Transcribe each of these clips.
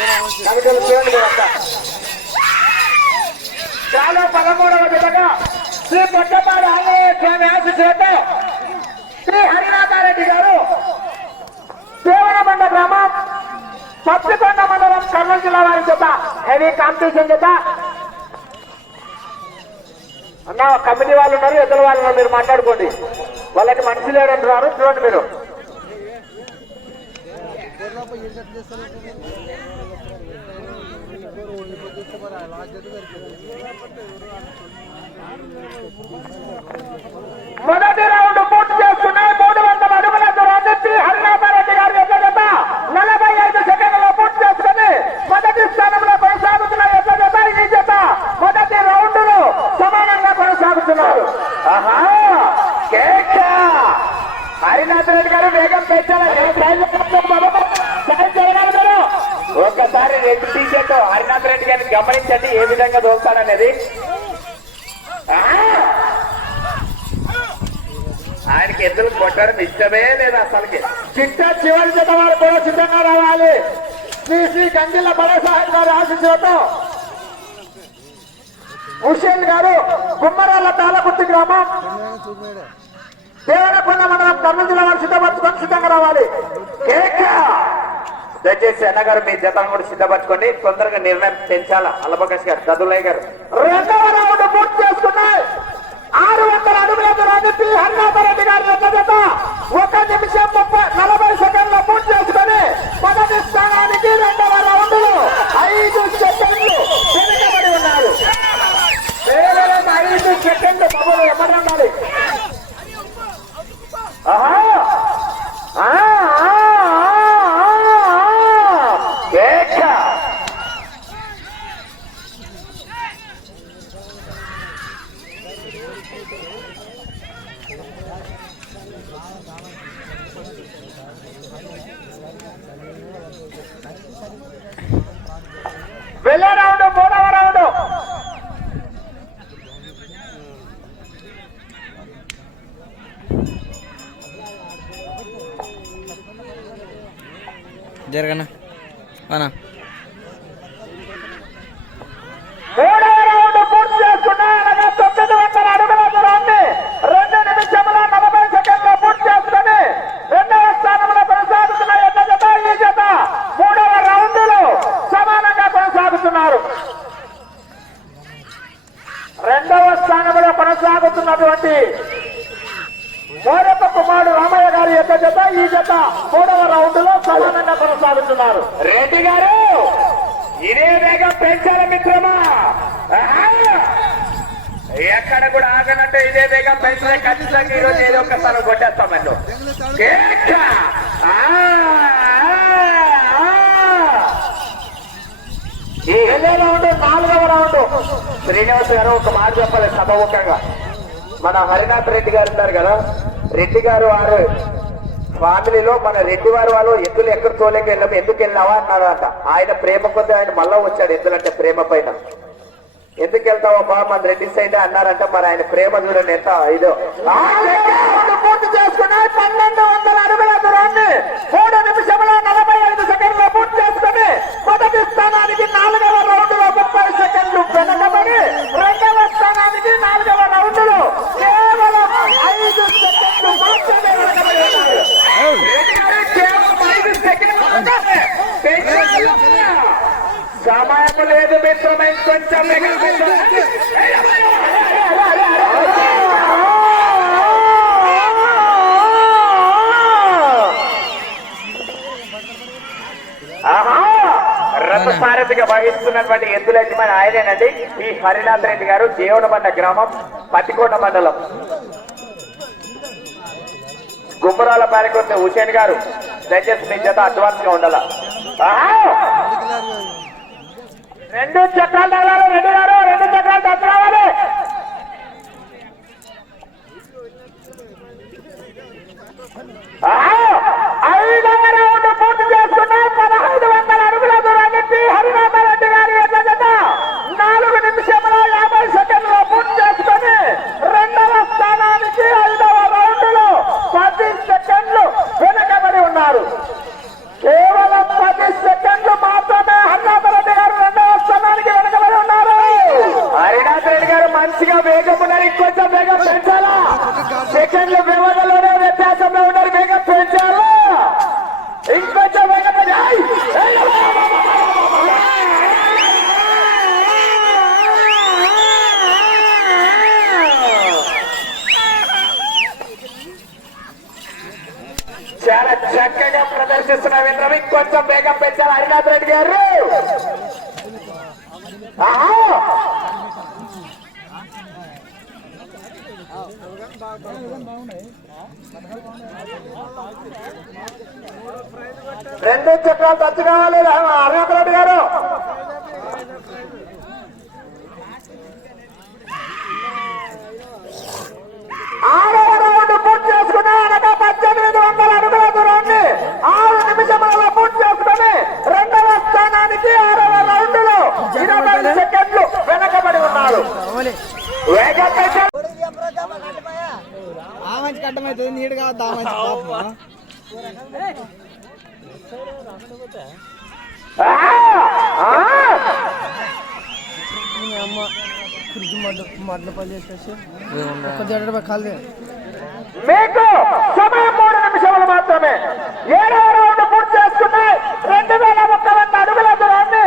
కమిటీలు చూడండి చాలా పదమూడవ విధంగా శ్రీ పొట్టపాడు ఆంజనేయ స్వామి ఆశీస్సులతో శ్రీ హరినాథారెడ్డి గారు దేవనమండ గ్రామం పత్తికొండ మండలం కర్నూలు జిల్లా వారి చేత హెవీ కాంపిటీషన్ చేత అన్న కమిటీ వాళ్ళు ఉన్నారు ఇద్దరు వాళ్ళు ఉన్నారు మీరు మాట్లాడుకోండి. వాళ్ళకి మనిషి లేడంటున్నారు చూడండి మీరు. మొదటి రౌండ్ పూర్తి చేసుకున్నాయి మూడు వందల అడుగుల దూరాన్ని హరినాథారెడ్డి గారి యొక్క జత నలభై ఐదు సెకండ్లలో పూర్తి చేసుకుని మొదటి స్థానంలో కొనసాగుతున్న యొక్క జత ఈ జత మొదటి రౌండ్లో సమానంగా కొనసాగుతున్నారు ఆహా కేక హరినాథ్ రెడ్డి గారు వేగం పెంచాలని ఒక్కసారి రెడ్ హరినాథ్ రెడ్డి గారిని గమనించండి ఏ విధంగా దోస్తాడనేది ఆయనకి ఎద్దులు కొట్టడం ఇష్టమే లేదు అసలుకి? చిట్ట చివరి జత వారు కూడా సిద్ధంగా రావాలి. శ్రీ శ్రీ కంగిల్ల బడ సాహెబ్ గారి ఆశీస్సులతో. హుషేన్ గారు గుమ్మరాల తాళకుర్తి గ్రామం. దేవనకొండ మండలం కర్నూలు జిల్లా వారు సిద్ధపరచుకొని సిద్ధంగా రావాలి. కేక! దయచేసి అన్నగారు మీ జతను కూడా సిద్ధపరచుకోండి. తొందరగా నిర్ణయం పెంచాలా అల్లబకాష్ గారు దదులయ్య గారు. రెండవ రౌండ్ పూర్తి చేసుకున్నాయి. ఆరు వందల అడుగుల దూరాన్ని పి. హరినాథరెడ్డి గారి జత. ఒక నిమిషం ముప్పై నలభై సెకండ్ల పూర్తి చేసుకుని మొదటి స్థానానికి రెండవ రౌండ్లో ఐదు సెకండ్లు వెనుకబడి ఉన్నారు కేవలం ఐదు సెకండ్లు బబులు ఎమ్మన్నారు ఆహా ఆ, ఆ, ఆ, ఆ. కేక. వెళ్ళే రౌండ్ మూడవ రౌండ్ జరగనా అనా మూడవ రౌండ్ పూర్తి చేసుకున్నా అనగా తొమ్మిది వందల అడుగుల దూరాన్ని రెండు నిమిషముల నలభై సెకండ్ల జరగనా? అనా రెండవ కొనసాగుతున్న ఈ జత సమానంగా కొనసాగుతున్నారు. రెండవ స్థానంలో కొనసాగుతున్నటువంటి మోరప్ప కుమారుడు రామయ్య గారి యొక్క జత ఈ జత మూడవ రౌండ్లో సమానంగా కొనసాగుతున్నారు. రెడ్డి గారు ఇదే వేగం పెంచాలి మిత్రమా? ఎక్కడ కూడా ఆగనంటే ఇదే వేగం పెంచితే ఖచ్చితంగా ఈ రోజు ఏదో ఒకసారి కొట్టేస్తాం ఈ వెళ్ళే రౌండ్ నాలుగవ రౌండ్. శ్రీనివాస్ గారు ఒక మాట చెప్పాలి సభముఖంగా. మన హరినాథ్ రెడ్డి గారు ఉన్నారు కదా రెడ్డి గారు వారు ఫ్యామిలీలో మన రెడ్డి వారు వాళ్ళు ఎద్దులు ఎక్కడ తోలేక వెళ్ళాము ఎందుకు వెళ్ళావా అన్నాడంట ఆయన ప్రేమ కొద్ది ఆయన మళ్ళా వచ్చాడు ఎద్దులంటే ప్రేమ పైన. ఎందుకు వెళ్తావబ్బా మన రెడ్డి సైడ్ అన్నారంట. మరి ఆయన ప్రేమ చూడండి ఎంత ఇదో. పూర్తి చేసుకుని పన్నెండు వందల అడుగుల దూరాన్ని మూడు నిమిషముల నలభై ఐదు సెకండ్ల పూర్తి చేసుకుని మొదటి స్థానానికి నాలుగు రౌండ్లో ముప్పై సెకండ్లు వెనకబడి రెండవ స్థానానికి నాలుగవ రౌండ్లో కేవలం ఐదు సెకండ్లు మాత్రమే వెనకబడి ఉన్నారు. కేవలం ఐదు సెకండ్లు మాత్రమే. సమయం లేదు మిత్రమై కొంచెం రథసారథిగా వహిస్తున్నటువంటి ఎద్దుల యజమాని ఆయనేనండి. ఈ హరినాథ్ రెడ్డి గారు దేవుడమండ గ్రామం పతికోట మండలం. గుమ్మరాల పారికొచ్చే హుసేన్ గారు దయచేసి మీ చేత అడ్వాన్స్గా ఉండాల? రెండు చక్రాలు తగలాలి రెండు గారు రెండు చక్రాలు తగ్గరావాలి ఆ రౌండ్ పూర్తి చేసుకున్న పదహైదు వందల అడుగుల దూరాన్ని పి హరినాథరెడ్డి గారి యొక్క జత నాలుగు నిమిషముల యాభై సెకండ్లు పూర్తి చేసుకొని రెండవ స్థానానికి ఐదవ రౌండ్లో పది సెకండ్లు వెనకబడి ఉన్నారు కేవలం పది సెకండ్లు మాత్రమే సృష్టిస్తున్న వింద్రం ఇంకొంచెం వేగం పెంచాలి హరినాథ్ రెడ్డి గారు రెండు చక్రాలు తచ్చు కావాలి. హరినాథ్ రెడ్డి గారు ఆరవ రౌండ్ పూర్తి చేసుకుని అనగా పద్దెనిమిది వందల అడుగుల దూరాన్ని ఆరు నిమిషములలో పూర్తి చేసుకుని రెండవ స్థానానికి ఆరవ రౌండ్లో ఇరవై సెకండ్లు వెనకబడి ఉన్నారు వేగం పెంచాలి. ఆ మంచి కట్టమవుతుంది నీడు కావద్దు ఆ మంచి పాపం. ఆ! ఆ! మీ అమ్మ ఫ్రిడ్జ్ మడ్డు మడ్ల పని చేసేసి ఒక జడ కాదు మీకు సమయం మూడు నిమిషాలు మాత్రమే. ఏడవ రౌండ్ పూర్తి చేసుకుని రెండు వేల ఒక్క వంద అడుగుల దూరాన్ని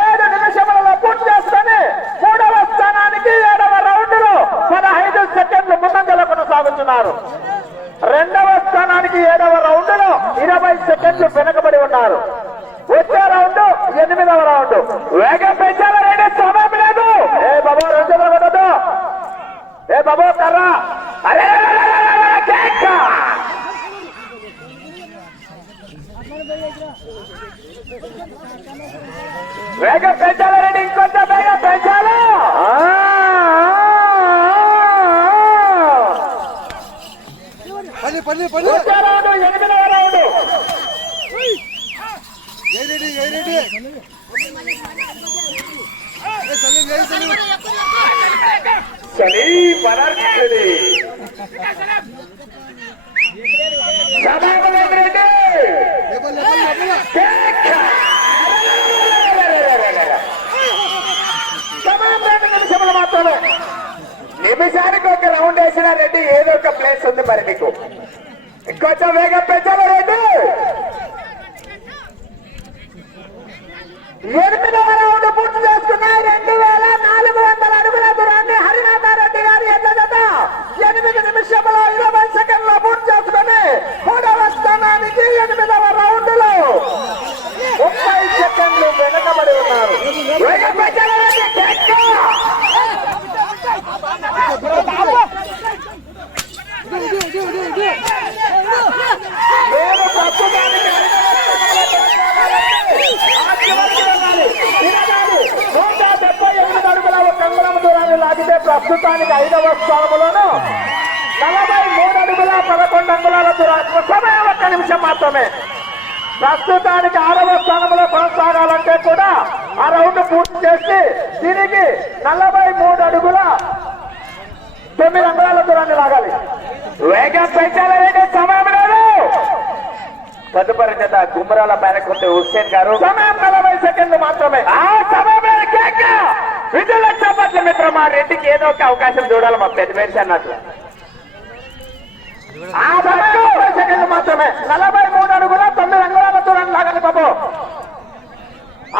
ఏడు నిమిషములలో పూర్తి చేసుకుని మూడవ స్థానానికి ఏడవ రౌండ్లో పదహైదు సెకండ్లు ముందంజలో కొనసాగుతున్నారు రెండవ స్థానానికి ఏడవ రౌండ్లో ఇరవై సెకండ్లు వెనకబడి ఉన్నారు వచ్చే రౌండ్ ఎనిమిదవ రౌండ్ వేగం పెంచాలని సమయం లేదు ఏ బాబు రెండు వందల కొట్టదు ఏ బాబు కర్రా అరే! వేగం పెంచాలండి ఇంకొంచెం వేగం పెంచాలి! పని పని పని. వచ్చే రౌండ్ ఎనిమిదవ రౌండ్ ఏ రెడీ ఏ రెడీ ఏ సలీం ఏ సలీం చలి పరార్చలి సమాపన రెడ్డి లేపల లేపల లేపల కేక! సమయం రెండు నిమిషములు మాత్రమే నిమిషానికి ఒక రౌండ్ వేసిన రెడ్డి ఏదో ఒక ప్లేస్ ఉంది మరి మీకు. ఇంకొంచెం వేగం పెంచాలి రెడ్డి. ఎనిమిదవ రౌండ్ పూర్తి చేసుకున్నాయి. రెండు వేల నాలుగు వందల అడుగుల దూరాన్ని హరినాథారెడ్డి గారి ఎద్దజత ఎనిమిది నిమిషముల ఇరవై సెకండ్ల పూర్తి చేసుకుని మూడవ స్థానానికి ఎనిమిదవ రౌండ్లో ముప్పై సెకండ్లు వెనకబడి ఉన్నారు. నేను ప్రస్తుతానికి ప్రస్తుతానికి ఐదవ స్థానంలోనూ నలభై మూడు అడుగుల పదకొండు అంగుళాల దూరానికి సమయం ఒక్క నిమిషం మాత్రమే. ప్రస్తుతానికి ఆరవ స్థానంలో కొనసాగాలంటే కూడా ఆ రౌండ్ పూర్తి చేసి తిరిగి నలభై మూడు అడుగుల తొమ్మిది అంగుళాల దూరాన్ని లాగాలి. వేగం పెంచాలంటే సమయం లేదు. తదుపరి జత గుమ్మరాల మేరకుంటే హుస్సేన్ గారు. సమయం నలభై సెకండ్లు మాత్రమే. ఆ సమయమే కేక! విధుల చప్పట్ల మిత్రమా రెడ్డికి ఏదో ఒక అవకాశం చూడాలి మా పెద్ద మనిషి అన్నట్లు సెకండ్లు మాత్రమే. నలభై మూడు అడుగుల తొమ్మిది అంగుళాల దూరం లాగాలి బాబు.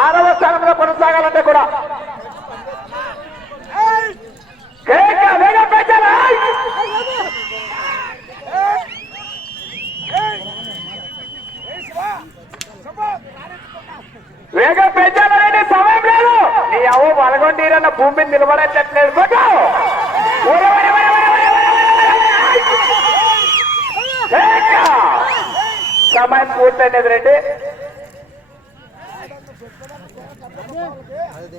ఆరవ స్థానంలో కొనసాగాలంటే కూడా. కేక వేగం పెంచాలి. సమయం లేదు. నీ అవ్వ వలగొండీరన్న భూమి మీద సమయం పూర్తయినది రెడ్డి అది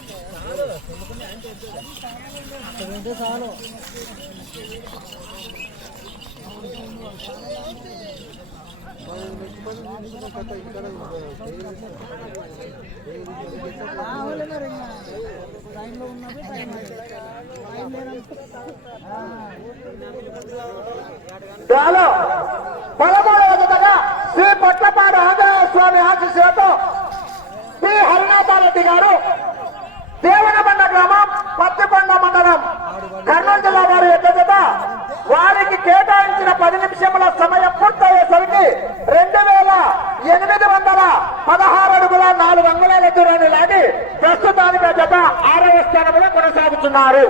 కలుపుకున్నది లైన్లో ఉన్నది టైం టైం పదమూడవ జతగా శ్రీ పట్లపాడు ఆంజనేయ స్వామి ఆశీస్సులతో పి హరినాథారెడ్డి గారు దేవనబండ గ్రామం పత్తికొండ మండలం. కర్నూలు జిల్లా వారి యొక్క జత. వారికి కేటాయించిన పది నిమిషముల సమయం పూర్తయ్యేసరికి రెండు వేల ఎనిమిది వందల పదహారు అడుగుల నాలుగు అంగుళాల దూరాన్ని లాగి ప్రస్తుతానికి జత ఆరవ స్థానంలో కొనసాగుతున్నారు.